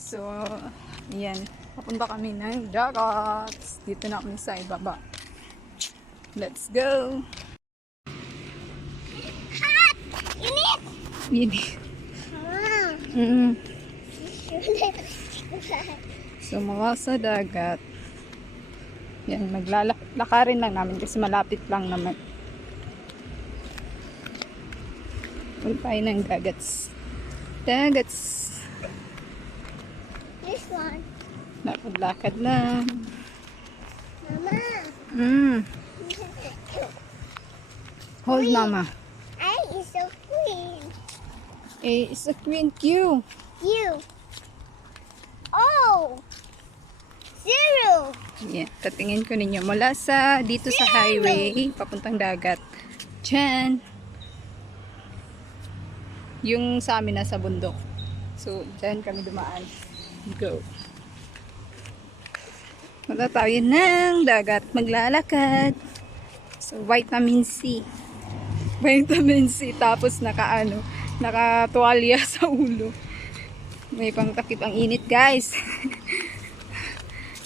So, ayan. Papunta kami ng dagat. Dito na kami sa ibaba. Let's go! Hot! Init! Init. So, mga sa dagat. Yan, maglalakarin lang namin kasi malapit lang naman. Punta tayo ng dagats. Dagats. This one. Lakad-lakad lang. Mama. Hold mama. I is so clean. It's a queen Q. You. Oh. Zero. Yeah, tatingin ko ninyo. Mula sa dito sa highway, papuntang dagat. Diyan. Yung sa amin nasa bundok. So, diyan kami dumaan. Go. Punta tayo ng dagat. Maglalakad. So, vitamin C. Vitamin C. Tapos nakatuwalya sa ulo. May pangtakip ang init, guys.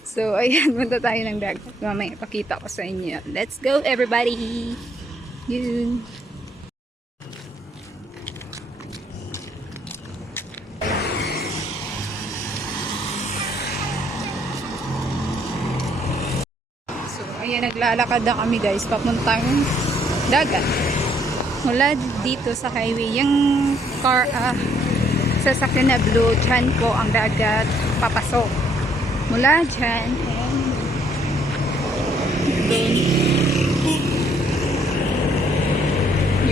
So, ayan. Punta tayo ng dagat. Mamaya ipakita ko sa inyo. Let's go, everybody! Yun. Ayan, naglalakad na kami guys, papuntang dagat. Mula dito sa highway, yung sasakyan na blue, dyan po ang dagat papasok. Mula dyan, and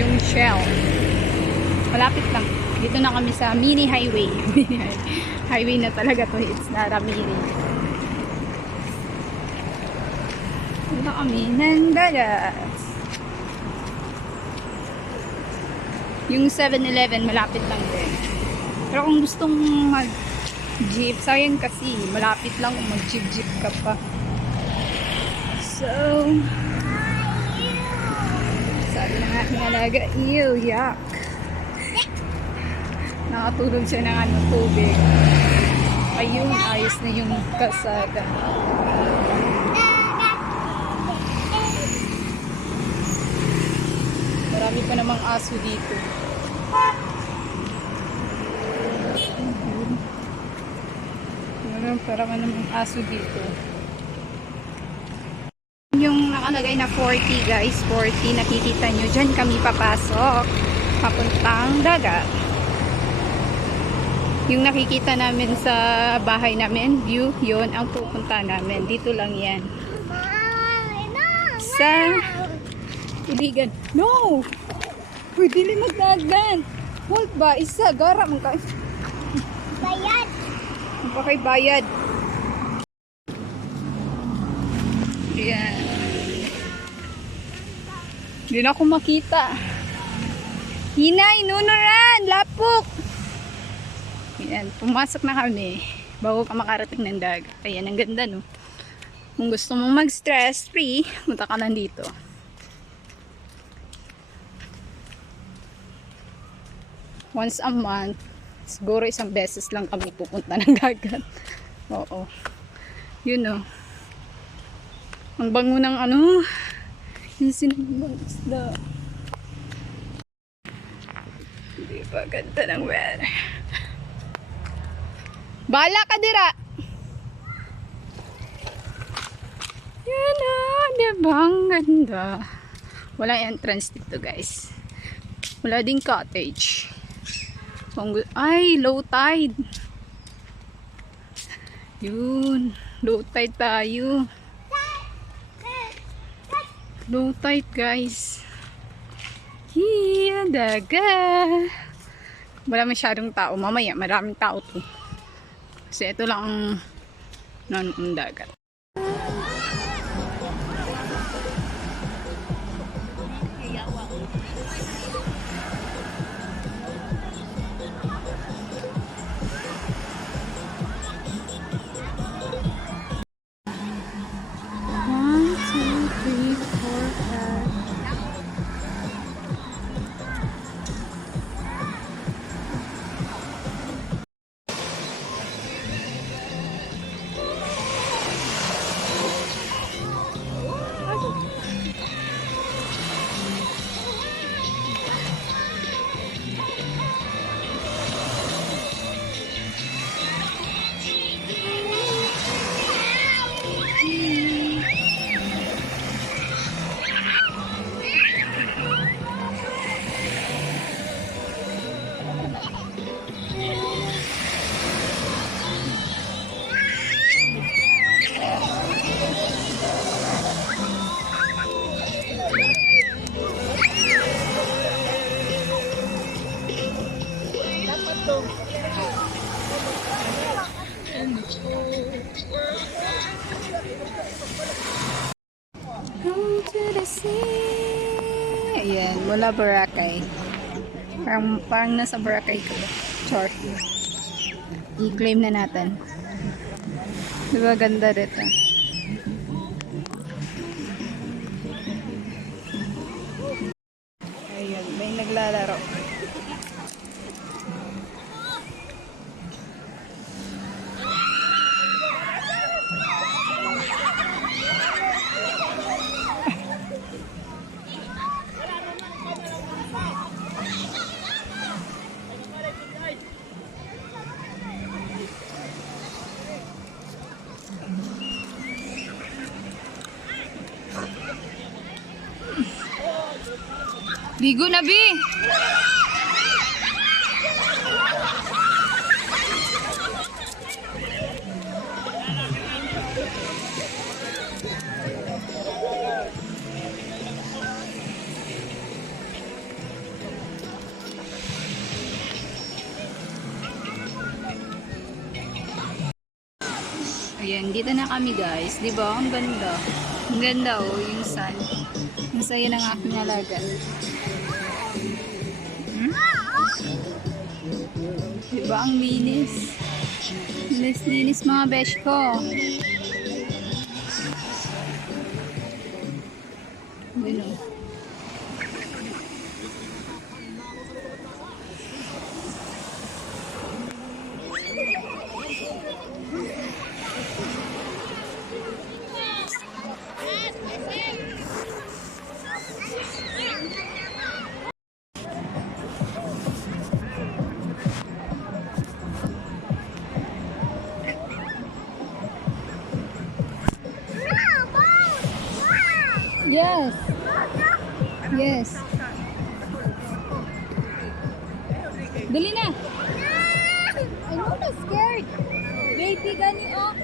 yung Shell. Malapit lang. Dito na kami sa mini highway. Highway na talaga to, it's not a mini. Punta kami ng dagat. Yung 7-Eleven malapit lang din. Pero kung gustong mag-jeep, sayang kasi malapit lang kung mag-jeep ka pa. So, sabi ng aking alaga, ew, yuck. Nakatulog siya ng tubig. Ayun, ayos na yung kasada. Marami pa namang aso dito. Parang namang aso dito. Yung nakalagay na 40 guys, 40, nakikita nyo. Dyan kami papasok. Papuntang dagat. Yung nakikita namin sa bahay namin, view, yun ang pupunta namin. Dito lang yan. Sa Iligan. No! Uy, dili magdagdan. Hold ba? Isa, gara mong ka. Bayad. Magpakay bayad. Ayan. Hindi na ako makita. Hinay, nunuran! Lapok! Ayan, pumasok na kami. Bago ka makarating ng dagat. Ayan, ang ganda no. Kung gusto mong mag-stress free, punta ka lang dito. Once a month, siguro isang beses lang kami pupunta ng dagat. Oo. Yun o. Ang bango ng yung sinabang isda. Hindi pa ganda ng weather. Bala ka dira! Yan o, diba? Ang ganda. Walang entrance dito guys. Wala ding cottage. Ay, low tide. Yun. Low tide tayo. Low tide, guys. Hiya, dagat. Wala masyadong tao. Mamaya, maraming tao to. Kasi ito lang ang dagat. Come to the sea. Ayan, mula Boracay. Parang nasa Boracay ko. Char. I-claim na natin. Diba ganda dito? Ayun, may naglalaro. Bigo na, Bi! Ayan, dito na kami guys. Diba? Ang ganda. Ang ganda oh, yung sun. Ang saya ng aking alaga. Diba ang linis? Linis mga besh ko. Bueno. Yes. Yes. Dali na. I'm not scared. Baby, gani oh.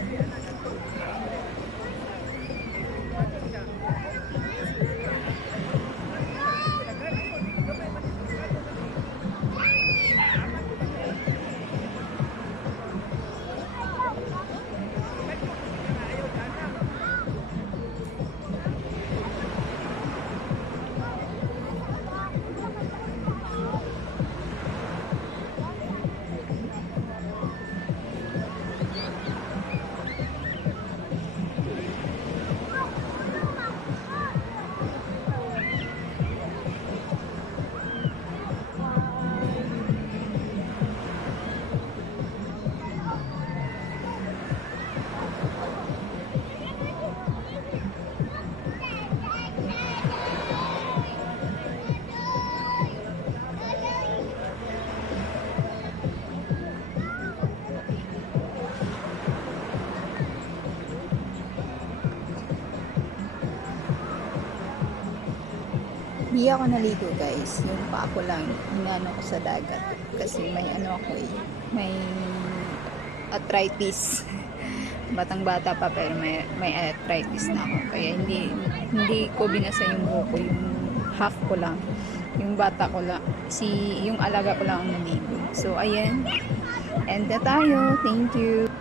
Hindi ako naligo guys. Yung pa ako lang, inano ko sa dagat. Kasi may ano ako eh. May arthritis. Batang bata pa pero may arthritis na ako. Kaya hindi ko binasa yung buko. Yung half ko lang. Yung bata ko lang. Yung alaga ko lang ang naligo. So ayan. End na tayo. Thank you.